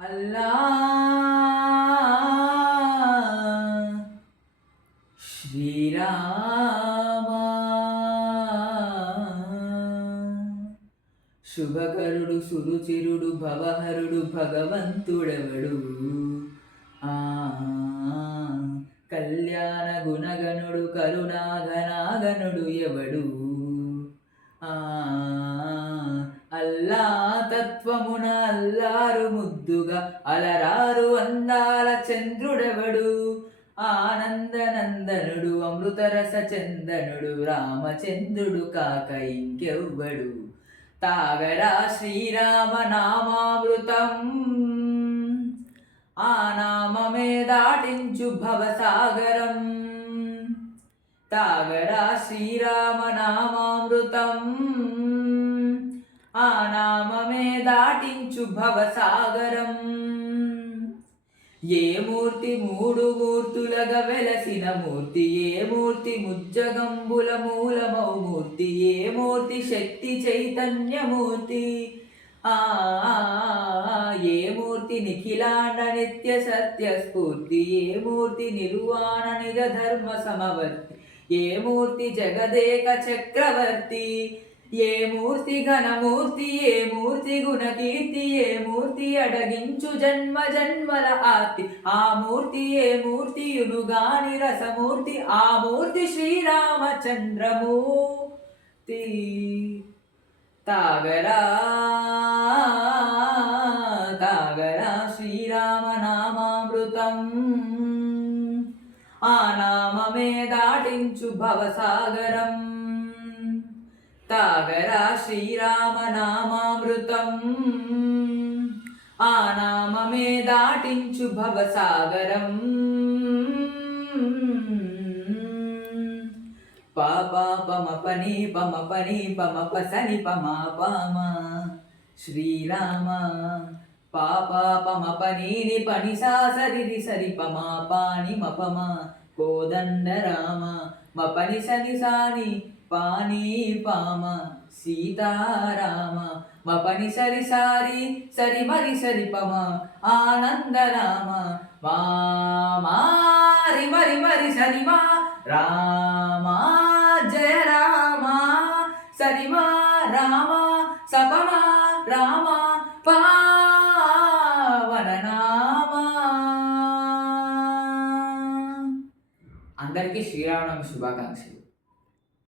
అల్లా శ్రీరామా శుభకరుడు సురుచిరుడు భవహరుడు భగవంతుడెవడు ఆ కళ్యాణ గుణగణుడు కరుణాఘనాగనుడు ఎవడు ఆ అల్లా తత్వమున అల్లారు ముద్దుగా అలరారు అందాల చంద్రుడెవడు ఆనందనందనుడు అమృతరస చందనుడు రామచంద్రుడు కాక ఇంకెవ్వడు తాగరా శ్రీరామ నామామృతం ఆ నామమే దాటించు భవసాగరం తాగరా శ్రీరామ నామామృతం ఆ నామమే దాటించు భవసాగరం ఏ మూర్తి మూడు మూర్తులగా వెలసిన మూర్తి ఏ మూర్తి ముజ్జగంబుల మూలమౌ మూర్తి ఏ మూర్తి శక్తి చైతన్యమూర్తి ఆ ఏ మూర్తి నిఖిలాండ నిత్య సత్య స్ఫూర్తి ఏ మూర్తి నిర్వాణ నిజ ధర్మ సమవర్తి ఏ మూర్తి జగదేక చక్రవర్తి ఏ మూర్తి ఘనమూర్తి ఏ మూర్తి గుణకీర్తి ఏ మూర్తి అడగించు జన్మ జన్మల ఆర్తి ఆ మూర్తి ఏ మూర్తియునుగాని రసమూర్తి ఆ మూర్తి శ్రీరామచంద్రమూర్తి తాగరా తాగరా శ్రీరామ నామామృతం ఆ నామమే దాటించు భవసాగరం తాగరా శ్రీరామ నామామృతం ఆ నామమే దాటించు భవసాగరం పాపా పమ పని పమ పసని పమా పామ శ్రీరామ పాపా పమ పని పని సరి సరి పమా పాని మపమ కోదండ రామ మపని సని సాని పాని పామ సీతారామ మపని సరి సారి సరి మరి సరి పమ ఆనందరామ మారి మరి మరి సరి మా రామా జయ రామ సరిమా రామ సపమా రామ పావననామ. అందరికీ శ్రీరామనవమి శుభాకాంక్షలు.